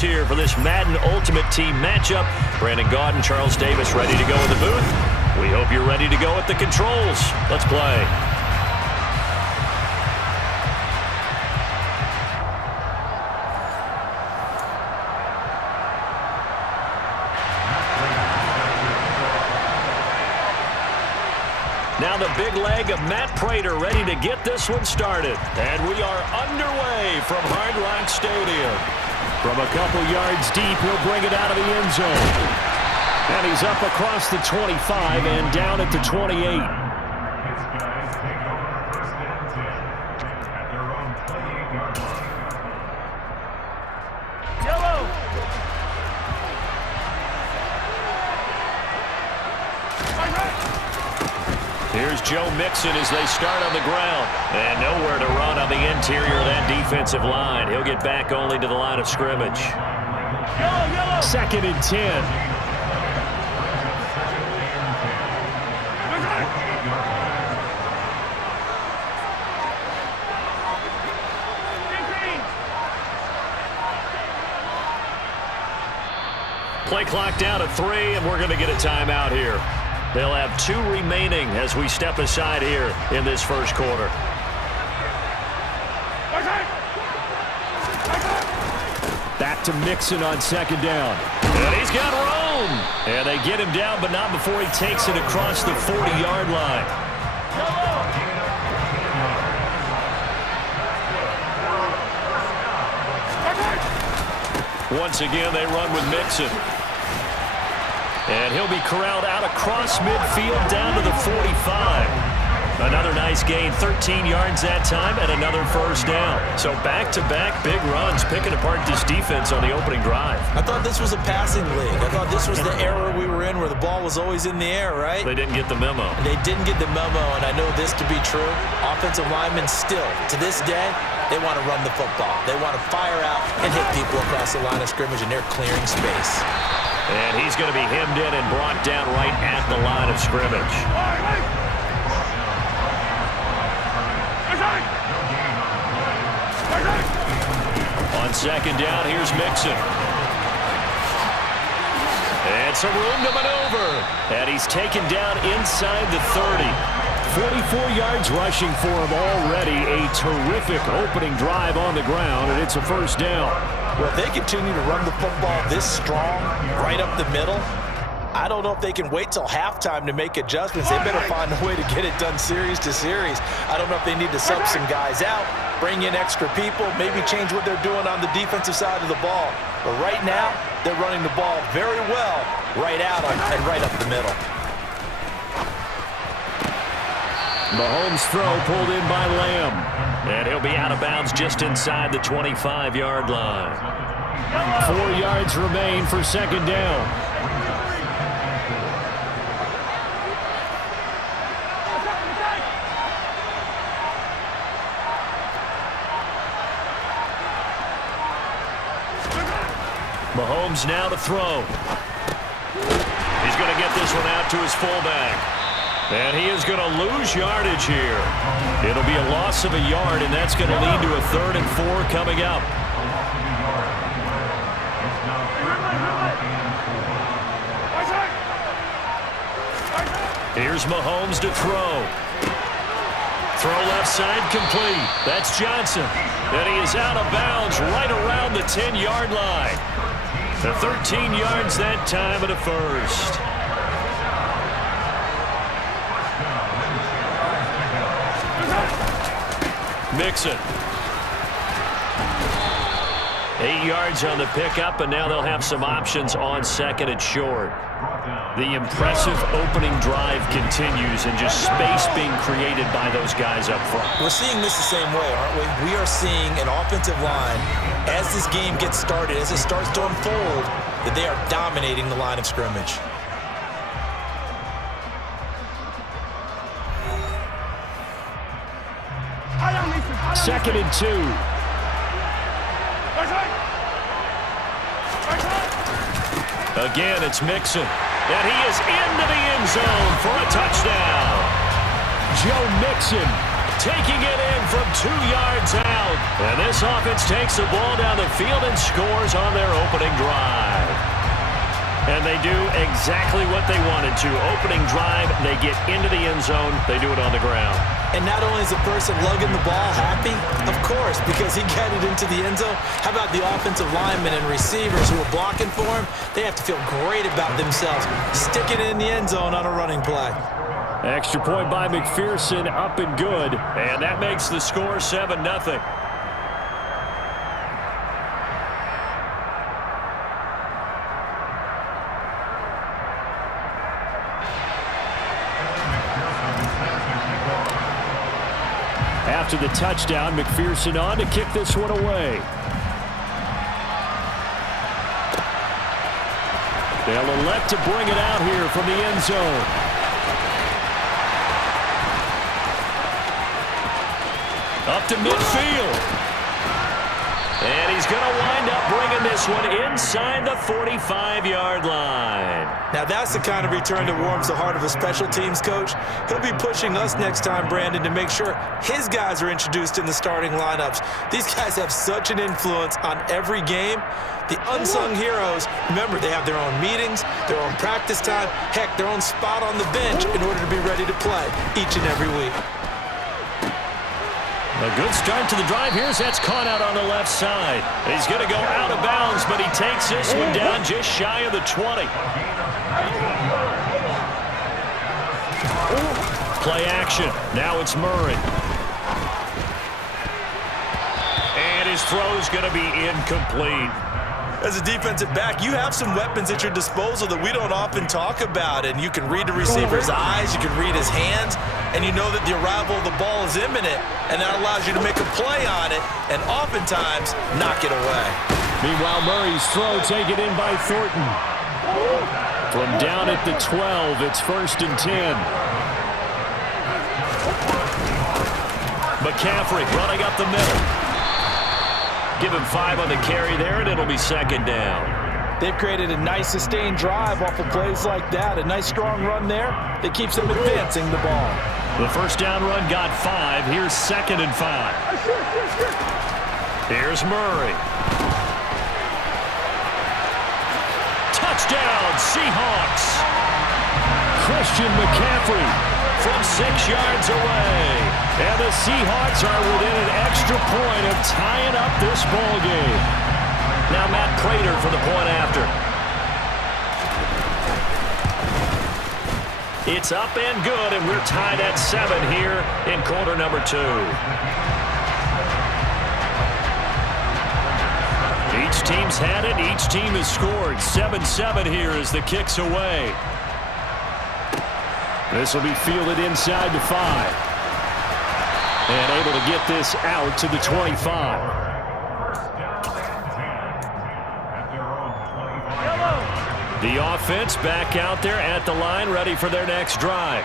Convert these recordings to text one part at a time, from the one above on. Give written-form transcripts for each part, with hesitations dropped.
here for this Madden Ultimate Team matchup. Brandon Gaudin, Charles Davis ready to go in the booth. We hope you're ready to go at the controls. Let's play. Now the big leg of Matt Prater ready to get this one started. And we are underway from Hard Rock Stadium. From a couple yards deep, he'll bring it out of the end zone. And he's up across the 25 and down at the 28. Here's Joe Mixon as they start on the ground. And nowhere to run on the interior of that defensive line. He'll get back only to the line of scrimmage. Second and 10. Play clock down at 3, and we're going to get a timeout here. They'll have 2 remaining as we step aside here in this first quarter. Back to Mixon on second down. And he's got room. And they get him down, but not before he takes it across the 40-yard line. Once again, they run with Mixon. And he'll be corralled out across midfield down to the 45. Another nice gain, 13 yards that time, and another first down. So back-to-back big runs, picking apart this defense on the opening drive. I thought this was a passing league. I thought this was the era we were in where the ball was always in the air, right? They didn't get the memo. They didn't get the memo, and I know this to be true. Offensive linemen still, to this day, they want to run the football. They want to fire out and hit people across the line of scrimmage, and they're clearing space. And he's going to be hemmed in and brought down right at the line of scrimmage. On second down, here's Mixon. And some room to maneuver. And he's taken down inside the 30. 44 yards rushing for him already. A terrific opening drive on the ground, and it's a first down. Well, if they continue to run the football this strong, right up the middle, I don't know if they can wait till halftime to make adjustments. They better find a way to get it done series to series. I don't know if they need to sub some guys out, bring in extra people, maybe change what they're doing on the defensive side of the ball. But right now, they're running the ball very well right out and right up the middle. Mahomes' throw pulled in by Lamb. And he'll be out of bounds just inside the 25-yard line. 4 yards remain for second down. Mahomes now to throw. He's going to get this one out to his fullback. And he is going to lose yardage here. It'll be a loss of a yard, and that's going to lead to a 3rd and 4 coming up. Here's Mahomes to throw. Throw left side complete. That's Johnson. And he is out of bounds right around the 10-yard line. The 13 yards that time and a first. Mixon. 8 yards on the pickup, and now they'll have some options on second and short. The impressive opening drive continues, and just space being created by those guys up front. We're seeing this the same way, aren't we? We are seeing an offensive line, as this game gets started, as it starts to unfold, that they are dominating the line of scrimmage. Second and 2. Again, it's Mixon. And he is into the end zone for a touchdown. Joe Mixon taking it in from 2 yards out. And this offense takes the ball down the field and scores on their opening drive. And they do exactly what they wanted to. Opening drive, they get into the end zone. They do it on the ground. And not only is the person lugging the ball happy, of course, because he got it into the end zone, how about the offensive linemen and receivers who are blocking for him? They have to feel great about themselves, sticking it in the end zone on a running play. Extra point by McPherson, up and good. And that makes the score 7-0. After the touchdown, McPherson on to kick this one away. They'll elect to bring it out here from the end zone. Up to midfield. And he's going to wind up bringing this one inside the 45-yard line. Now that's the kind of return that warms the heart of a special teams coach. He'll be pushing us next time, Brandon, to make sure his guys are introduced in the starting lineups. These guys have such an influence on every game. The unsung heroes, remember, they have their own meetings, their own practice time, heck, their own spot on the bench in order to be ready to play each and every week. A good start to the drive here as that's caught out on the left side. He's going to go out of bounds, but he takes this one down just shy of the 20. Play action. Now it's Murray. And his throw's going to be incomplete. As a defensive back, you have some weapons at your disposal that we don't often talk about, and you can read the receiver's eyes, you can read his hands, and you know that the arrival of the ball is imminent, and that allows you to make a play on it and oftentimes knock it away. Meanwhile, Murray's throw taken in by Thornton. From down at the 12, it's 1st and 10. McCaffrey running up the middle. Give him 5 on the carry there, and it'll be 2nd down. They've created a nice sustained drive off of plays like that. A nice strong run there that keeps them advancing the ball. The first down run got 5. Here's 2nd and 5. Here's Murray. Touchdown, Seahawks. Christian McCaffrey from 6 yards away. And the Seahawks are within an extra point of tying up this ball game. Now Matt Prater for the point after. It's up and good, and we're tied at 7 here in quarter number 2. Each team's had it. Each team has scored. 7-7 here as the kick's away. This will be fielded inside the 5. And able to get this out to the 25. The offense back out there at the line, ready for their next drive.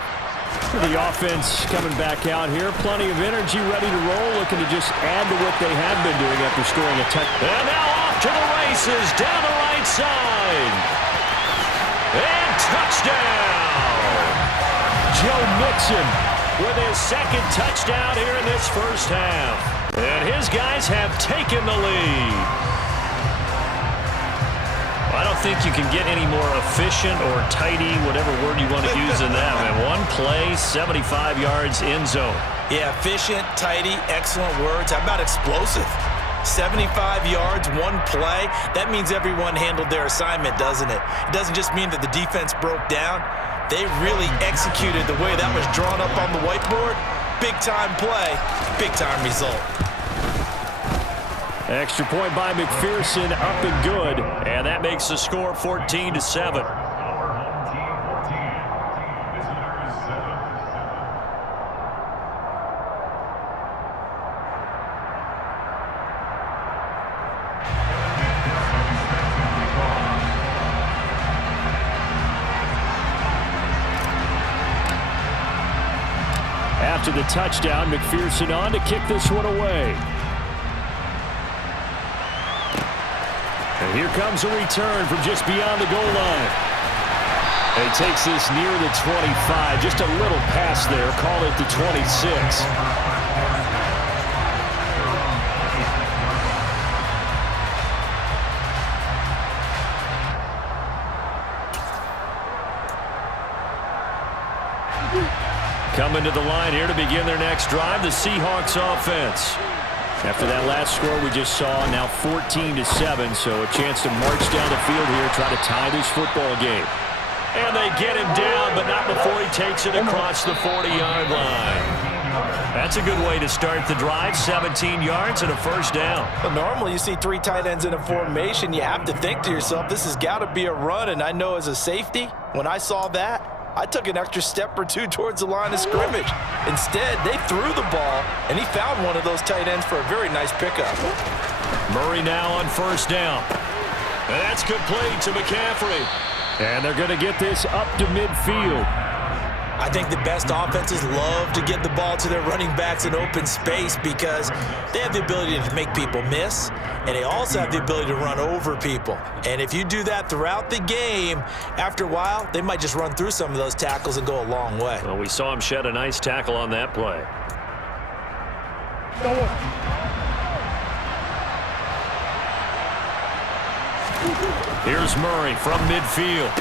The offense coming back out here. Plenty of energy, ready to roll, looking to just add to what they have been doing after scoring a touchdown. And now off to the races, down the right side. And touchdown! Joe Mixon with his 2nd touchdown here in this first half. And his guys have taken the lead. I don't think you can get any more efficient or tidy, whatever word you want to use in that, man. One play, 75 yards, end zone. Yeah, efficient, tidy, excellent words. How about explosive? 75 yards, one play. That means everyone handled their assignment, doesn't it? It doesn't just mean that the defense broke down. They really executed the way that was drawn up on the whiteboard. Big-time play, big-time result. Extra point by McPherson, up and good. And that makes the score 14-7. After the touchdown, McPherson on to kick this one away. And here comes a return from just beyond the goal line. He takes this near the 25, just a little pass there, call it the 26. Coming to the line here to begin their next drive, the Seahawks offense. After that last score we just saw, now 14-7, so a chance to march down the field here, try to tie this football game. And they get him down, but not before he takes it across the 40-yard line. That's a good way to start the drive, 17 yards and a first down. Well, normally you see three tight ends in a formation, you have to think to yourself, this has got to be a run, and I know as a safety, when I saw that, I took an extra step or two towards the line of scrimmage. Instead, they threw the ball, and he found one of those tight ends for a very nice pickup. Murray now on first down. And that's complete to McCaffrey. And they're going to get this up to midfield. I think the best offenses love to get the ball to their running backs in open space because they have the ability to make people miss, and they also have the ability to run over people. And if you do that throughout the game, after a while, they might just run through some of those tackles and go a long way. Well, we saw him shed a nice tackle on that play. Here's Murray from midfield.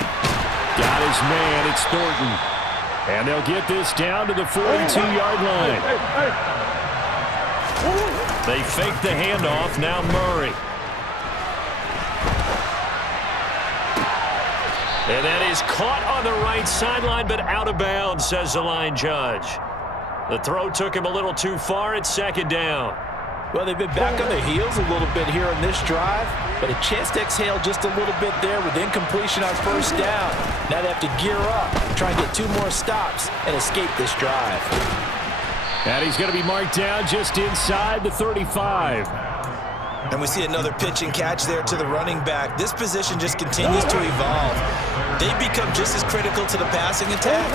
Got his man, it's Thornton. And they'll get this down to the 42-yard line. They fake the handoff, now Murray. And that is caught on the right sideline, but out of bounds, says the line judge. The throw took him a little too far. It's second down. Well, they've been back on their heels a little bit here in this drive, but a chance to exhale just a little bit there with incompletion on first down. Now they have to gear up, try and get two more stops, and escape this drive. And he's going to be marked down just inside the 35. And we see another pitch and catch there to the running back. This position just continues to evolve. They become just as critical to the passing attack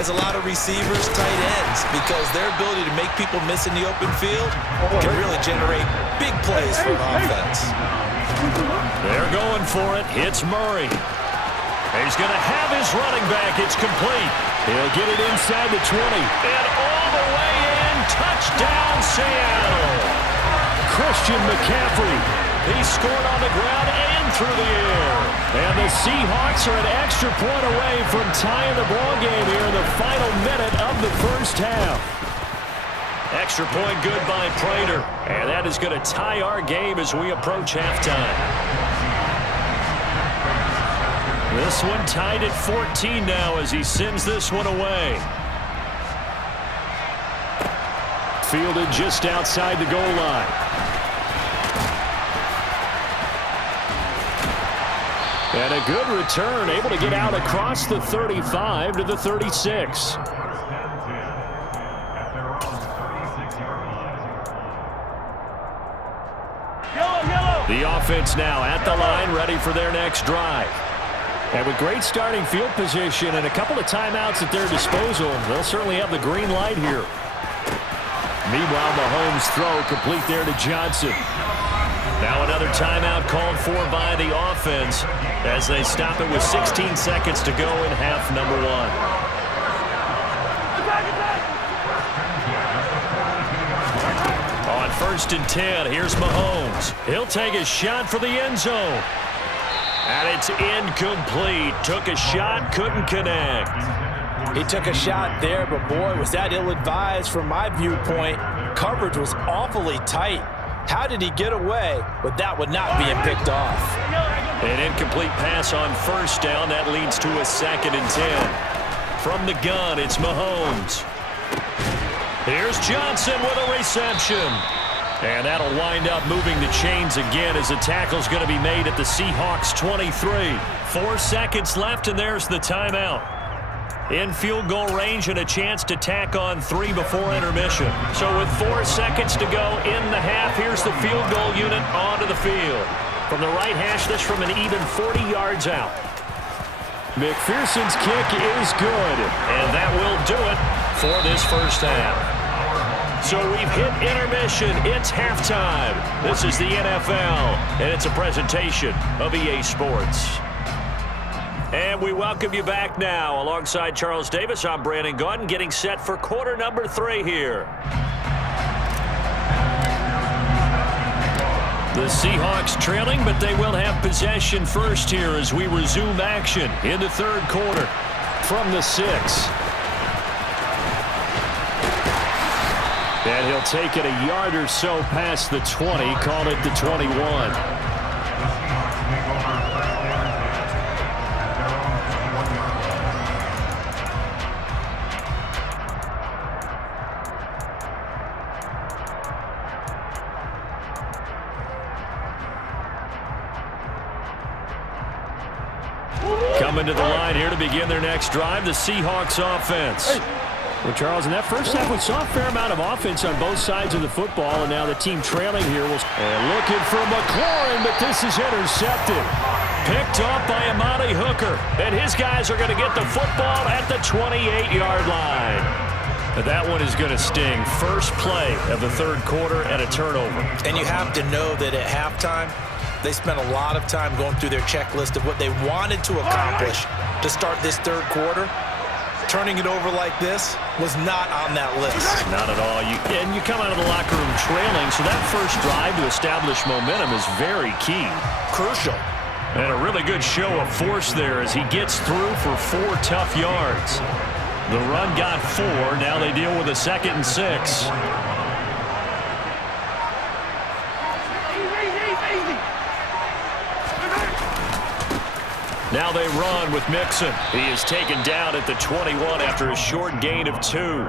as a lot of receivers, tight ends, because their ability to make people miss in the open field can really generate big plays for an offense. They're going for it. It's Murray. He's going to have his running back. It's complete. He'll get it inside the 20. And all the way in. Touchdown, Seattle. Christian McCaffrey. He scored on the ground and through the air. And the Seahawks are an extra point away from tying the ball game here in the final minute of the first half. Extra point good by Prater. And that is going to tie our game as we approach halftime. This one tied at 14 now as he sends this one away. Fielded just outside the goal line. And a good return, able to get out across the 35 to the 36. The offense now at the line, ready for their next drive. And with great starting field position and a couple of timeouts at their disposal, they'll certainly have the green light here. Meanwhile, Mahomes' throw complete there to Johnson. Now another timeout called for by the offense as they stop it with 16 seconds to go in half number one. On 1st and 10, here's Mahomes. He'll take a shot for the end zone. And it's incomplete. Took a shot, couldn't connect. He took a shot there, but boy, was that ill-advised from my viewpoint. Coverage was awfully tight. How did he get away with that one not being picked off? An incomplete pass on first down. That leads to a 2nd and 10. From the gun, it's Mahomes. Here's Johnson with a reception. And that'll wind up moving the chains again as the tackle's going to be made at the Seahawks 23. 4 seconds left, and there's the timeout. In field goal range and a chance to tack on 3 before intermission. So with 4 seconds to go in the half, here's the field goal unit onto the field. From the right hash, this from an even 40 yards out. McPherson's kick is good, and that will do it for this first half. So we've hit intermission. It's halftime. This is the NFL, and it's a presentation of EA Sports. And we welcome you back now. Alongside Charles Davis, I'm Brandon Gaudin, getting set for quarter number 3 here. The Seahawks trailing, but they will have possession first here as we resume action in the third quarter from the 6. And he'll take it a yard or so past the 20, call it the 21. Coming to the line here to begin their next drive, the Seahawks offense. Well, Charles, in that first half, we saw a fair amount of offense on both sides of the football, and now the team trailing here was looking for McLaurin, but this is intercepted. Picked off by Amani Hooker, and his guys are going to get the football at the 28-yard line. But that one is going to sting. First play of the third quarter and a turnover. And you have to know that at halftime, they spent a lot of time going through their checklist of what they wanted to accomplish to start this third quarter. Turning it over like this was not on that list. Not at all. And you come out of the locker room trailing, so that first drive to establish momentum is very key. Crucial. And a really good show of force there as he gets through for 4 tough yards. The run got 4. Now they deal with a 2nd and 6. Now they run with Mixon. He is taken down at the 21 after a short gain of 2.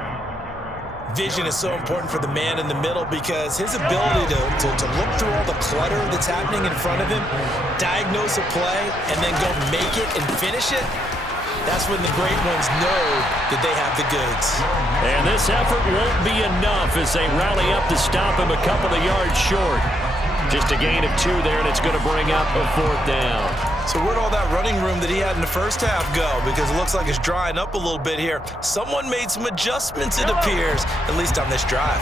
Vision is so important for the man in the middle because his ability to look through all the clutter that's happening in front of him, diagnose a play, and then go make it and finish it, that's when the great ones know that they have the goods. And this effort won't be enough as they rally up to stop him a couple of yards short. Just a gain of 2 there, and it's going to bring up a 4th down. So where'd all that running room that he had in the first half go? Because it looks like it's drying up a little bit here. Someone made some adjustments, it appears, at least on this drive.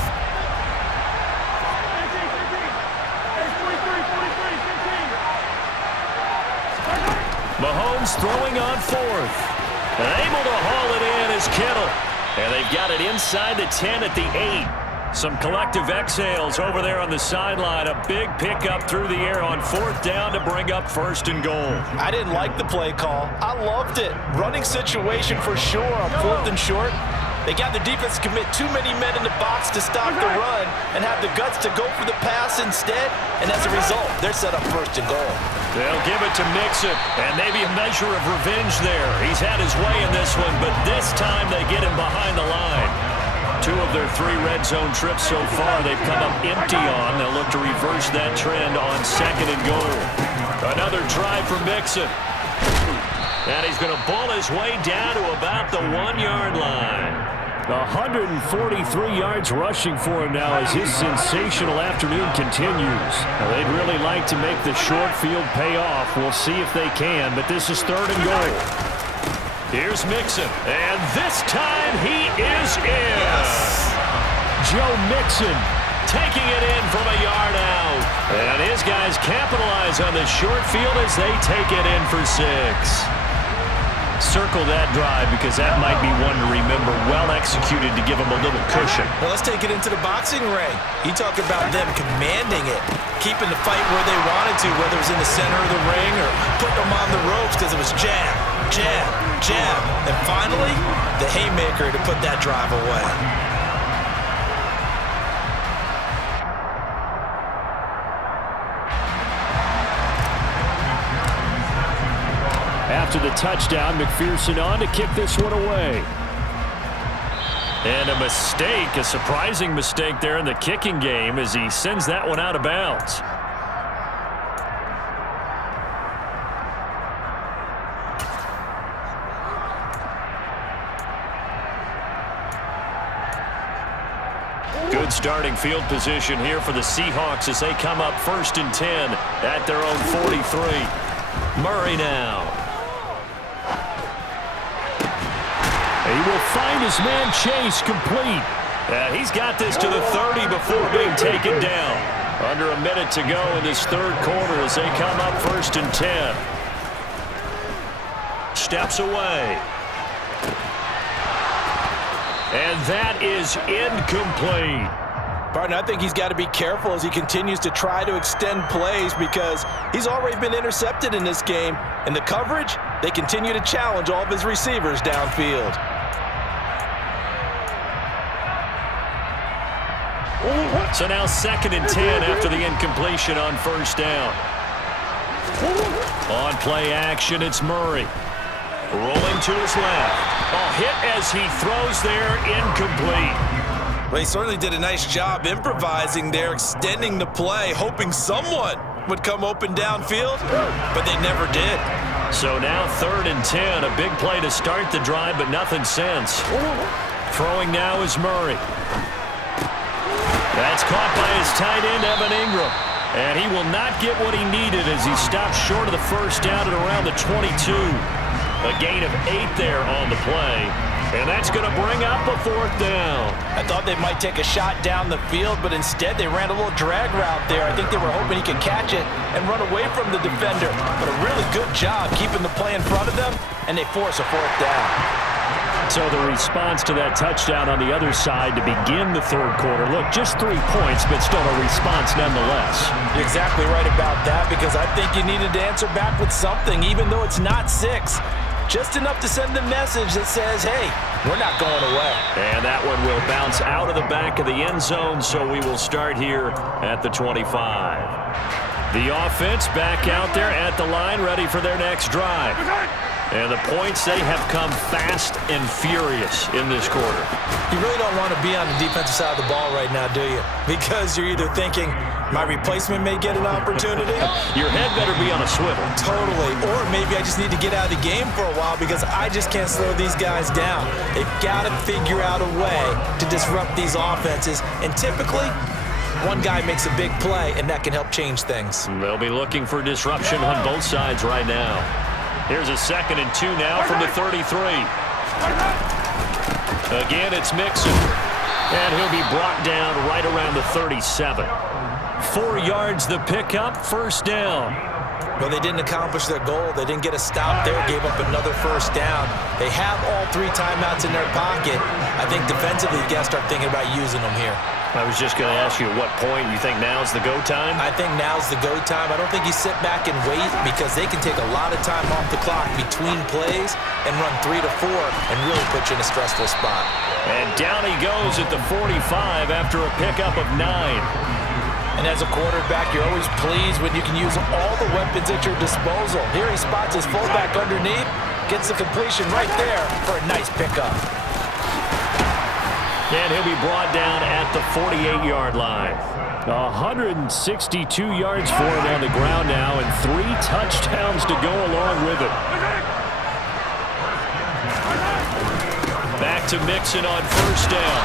Mahomes throwing on 4th. And able to haul it in is Kittle. And they've got it inside the 10 at the 8. Some collective exhales over there on the sideline. A big pickup through the air on 4th down to bring up 1st and goal. I didn't like the play call. I loved it. Running situation for sure on 4th and short. They got the defense to commit too many men in the box to stop the run and have the guts to go for the pass instead. And as a result, they're set up 1st and goal. They'll give it to Mixon, and maybe a measure of revenge there. He's had his way in this one, but this time they get him behind the line. 2 of their 3 red zone trips so far they've come up empty on. They'll look to reverse that trend on 2nd and goal. Another try for Mixon. And he's going to bull his way down to about the 1-yard line. 143 yards rushing for him now as his sensational afternoon continues. Now, they'd really like to make the short field pay off. We'll see if they can, but this is 3rd and goal. Here's Mixon, and this time he is in. Yes. Joe Mixon taking it in from a yard out. And his guys capitalize on the short field as they take it in for 6. Circle that drive because that might be one to remember. Well executed to give them a little cushion. Well, let's take it into the boxing ring. You talk about them commanding it, keeping the fight where they wanted to, whether it was in the center of the ring or putting them on the ropes because it was jab, jab, jab. And finally, the haymaker to put that drive away. After the touchdown, McPherson on to kick this one away. And a mistake, a surprising mistake there in the kicking game as he sends that one out of bounds. Good starting field position here for the Seahawks as they come up 1st and 10 at their own 43. Murray now. He will find his man Chase complete. He's got this to the 30 before being taken down. Under a minute to go in this third quarter as they come up 1st and 10. steps away. And that is incomplete. Partner, I think he's got to be careful as he continues to try to extend plays because he's already been intercepted in this game. And the coverage, they continue to challenge all of his receivers downfield. So now 2nd and 10 after the incompletion on first down. On play action, it's Murray. Rolling to his left. Hit as he throws there, incomplete. Well, he certainly did a nice job improvising there, extending the play, hoping someone would come open downfield, but they never did. So now 3rd and 10, a big play to start the drive, but nothing since. Throwing now is Murray. That's caught by his tight end, Evan Ingram. And he will not get what he needed as he stops short of the first down at around the 22. A gain of 8 there on the play. And that's going to bring up a 4th down. I thought they might take a shot down the field, but instead they ran a little drag route there. I think they were hoping he could catch it and run away from the defender. But a really good job keeping the play in front of them, and they force a 4th down. So the response to that touchdown on the other side to begin the 3rd quarter. Look, just 3 points, but still a response nonetheless. You're exactly right about that because I think you needed to answer back with something, even though it's not 6. Just enough to send a message that says, hey, we're not going away. And that one will bounce out of the back of the end zone, so we will start here at the 25. The offense back out there at the line, ready for their next drive. And the points, they have come fast and furious in this quarter. You really don't want to be on the defensive side of the ball right now, do you? Because you're either thinking, my replacement may get an opportunity. Your head better be on a swivel. Totally. Or maybe I just need to get out of the game for a while because I just can't slow these guys down. They've got to figure out a way to disrupt these offenses. And typically, one guy makes a big play, and that can help change things. They'll be looking for disruption on both sides right now. Here's a 2nd and 2 now from the 33. Again, it's Mixon. And he'll be brought down right around the 37. 4 yards the pickup, first down. Well, they didn't accomplish their goal. They didn't get a stop there, gave up another first down. They have all 3 timeouts in their pocket. I think defensively, you got to start thinking about using them here. I was just going to ask you at what point you think now's the go time? I think now's the go time. I don't think you sit back and wait because they can take a lot of time off the clock between plays and run 3 to 4 and really put you in a stressful spot. And down he goes at the 45 after a pickup of 9. And as a quarterback, you're always pleased when you can use all the weapons at your disposal. Here he spots his fullback underneath, gets the completion right there for a nice pickup. And he'll be brought down at the 48-yard line. 162 yards for him on the ground now and 3 touchdowns to go along with it. Back to Mixon on first down.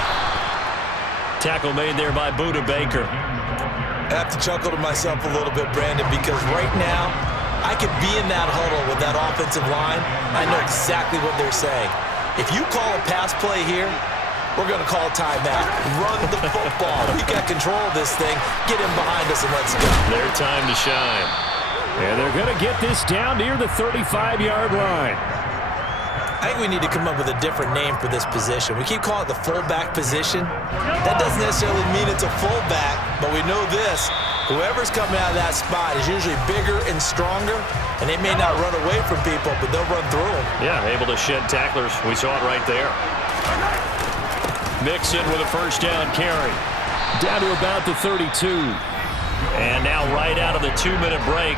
Tackle made there by Buda Baker. I have to chuckle to myself a little bit, Brandon, because right now I could be in that huddle with that offensive line. I know exactly what they're saying. If you call a pass play here, we're going to call a timeout. Run the football. We got control of this thing. Get in behind us and let's go. Their time to shine. And they're going to get this down near the 35-yard line. I think we need to come up with a different name for this position. We keep calling it the fullback position. That doesn't necessarily mean it's a fullback, but we know this. Whoever's coming out of that spot is usually bigger and stronger, and they may not run away from people, but they'll run through them. Yeah, able to shed tacklers. We saw it right there. Mixon with a first down carry. Down to about the 32. And now right out of the 2-minute break,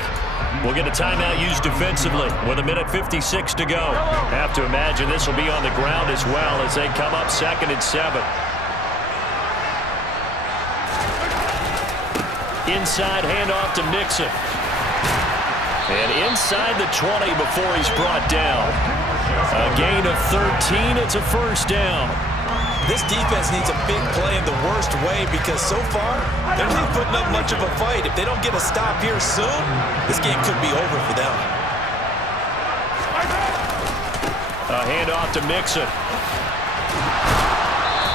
we'll get a timeout used defensively with 1:56 to go. Have to imagine this will be on the ground as well as they come up 2nd and 7. Inside handoff to Mixon. And inside the 20 before he's brought down. A gain of 13. It's a first down. This defense needs a big play in the worst way because so far, they're not putting up much of a fight. If they don't get a stop here soon, this game could be over for them. A handoff to Mixon.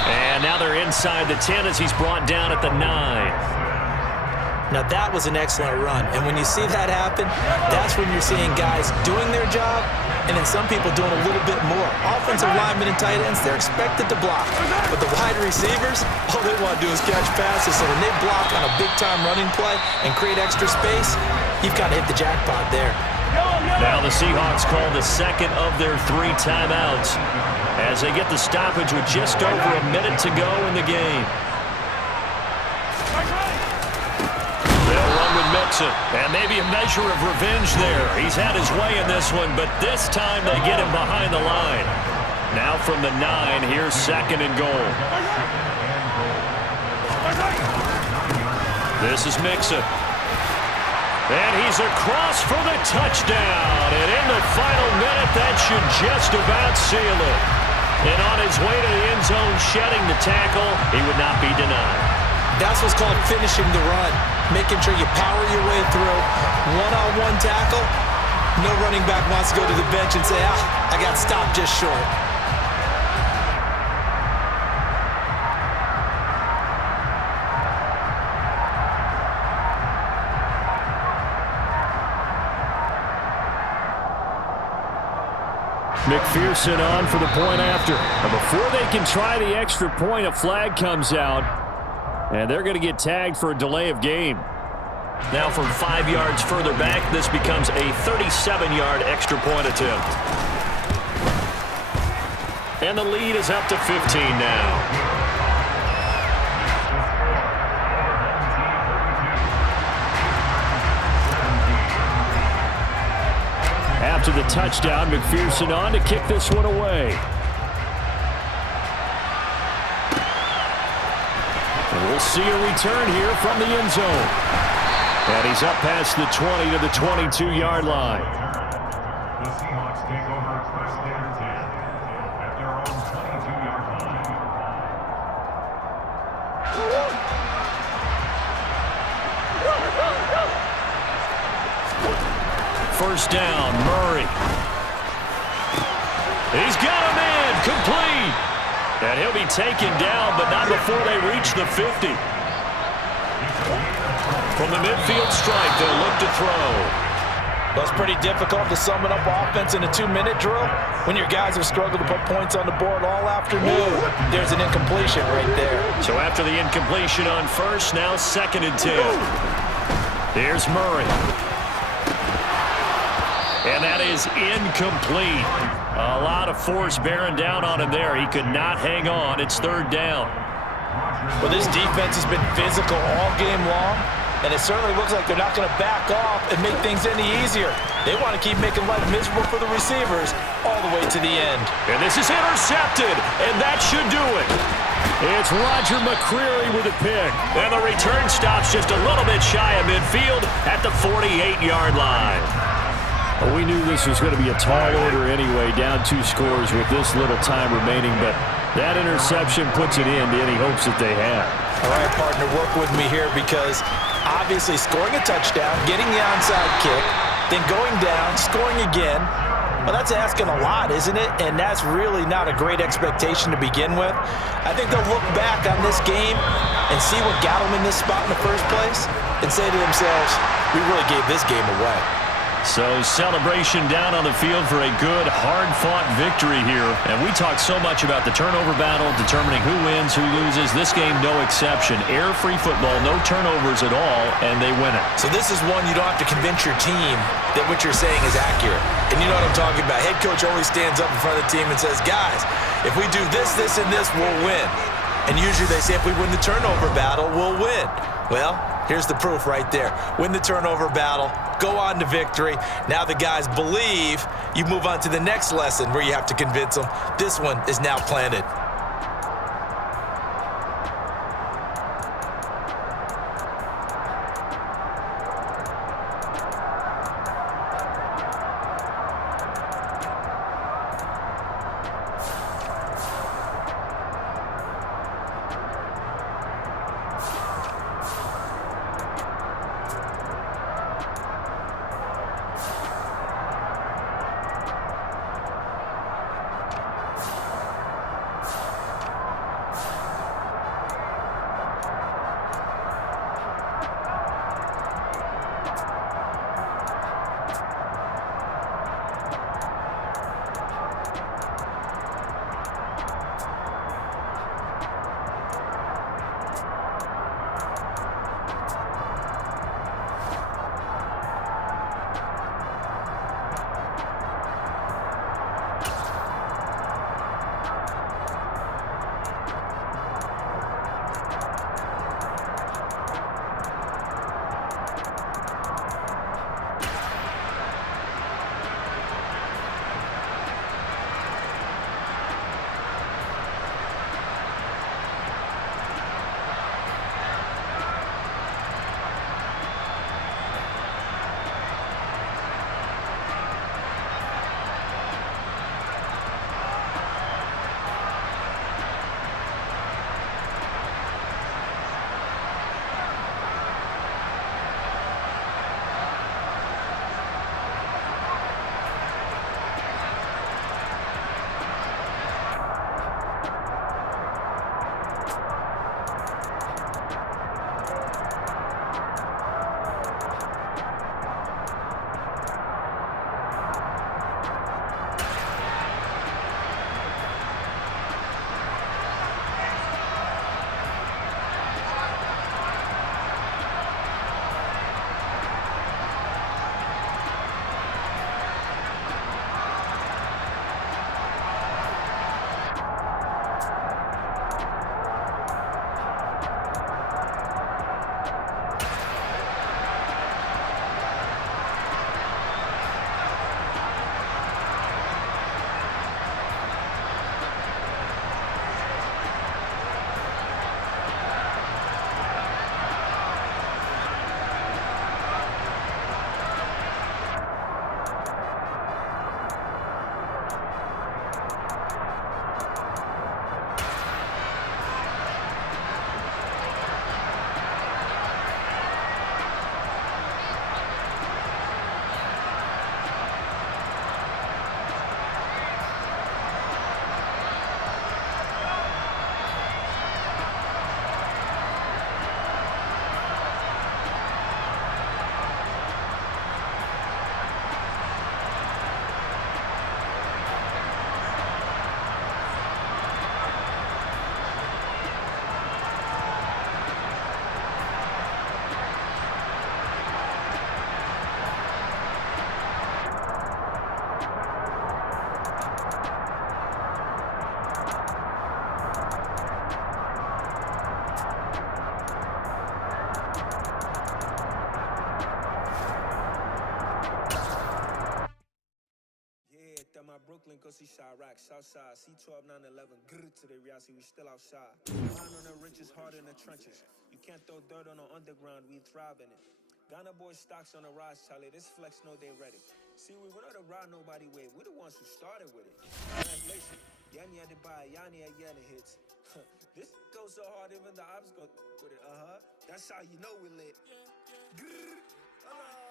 And now they're inside the 10 as he's brought down at the 9. Now that was an excellent run, and when you see that happen, that's when you're seeing guys doing their job, and then some people doing a little bit more. Offensive linemen and tight ends, they're expected to block, but the wide receivers, all they want to do is catch passes, so when they block on a big-time running play and create extra space, you've got to hit the jackpot there. Now the Seahawks call the second of their 3 timeouts as they get the stoppage with just over a minute to go in the game. They'll run with Mixon, and maybe a measure of revenge there. He's had his way in this one, but this time they get him behind the line. Now from the 9, here's 2nd and goal. This is Mixon. And he's across for the touchdown. And in the final minute, that should just about seal it. And on his way to the end zone, shedding the tackle, he would not be denied. That's what's called finishing the run. Making sure you power your way through. One-on-one tackle. No running back wants to go to the bench and say, I got stopped just short. McPherson on for the point after. And before they can try the extra point, a flag comes out. And they're going to get tagged for a delay of game. Now from 5 yards further back, this becomes a 37-yard extra point attempt. And the lead is up to 15 now. After the touchdown, McPherson on to kick this one away. And we'll see a return here from the end zone. And he's up past the 20 to the 22-yard line. The Seahawks take over first and 10 at their own 22-yard line. First down, Murray. He's got a man, complete. And he'll be taken down, but not before they reach the 50. From the midfield stripe, they'll look to throw. Well, it's pretty difficult to sum it up offense in a 2-minute drill when your guys have struggled to put points on the board all afternoon. There's an incompletion right there. So after the incompletion on first, now 2nd and 10. Here's Murray. And that is incomplete. A lot of force bearing down on him there. He could not hang on. It's 3rd down. Well, this defense has been physical all game long, and it certainly looks like they're not going to back off and make things any easier. They want to keep making life miserable for the receivers all the way to the end. And this is intercepted, and that should do it. It's Roger McCreary with a pick. And the return stops just a little bit shy of midfield at the 48-yard line. Well, we knew this was going to be a tall order anyway, down 2 scores with this little time remaining, but that interception puts it in to any hopes that they have. All right, partner, work with me here because obviously scoring a touchdown, getting the onside kick, then going down, scoring again, well, that's asking a lot, isn't it? And that's really not a great expectation to begin with. I think they'll look back on this game and see what got them in this spot in the first place and say to themselves, we really gave this game away. So celebration down on the field for a good, hard-fought victory here. And we talked so much about the turnover battle, determining who wins, who loses. This game, no exception. Air-free football, no turnovers at all, and they win it. So this is one you don't have to convince your team that what you're saying is accurate. And you know what I'm talking about. Head coach always stands up in front of the team and says, guys, if we do this, this, and this, we'll win. And usually they say if we win the turnover battle, we'll win. Well, here's the proof right there. Win the turnover battle, go on to victory. Now the guys believe. You move on to the next lesson where you have to convince them. This one is now planted. at my Brooklyn, go see Chirac, Southside, C12, 911, grrr to the reality, we still outside. Behind on the riches, hard in the trenches. You can't throw dirt on the underground, we thrive in it. Ghana boys stocks on the rise, Charlie. This flex know they ready. See, we not to ride nobody with. We the ones who started with it. Translation: Yanni had to buy Yanni again it hits. This goes so hard, even the ops go with it. That's how you know we lit. Grrr.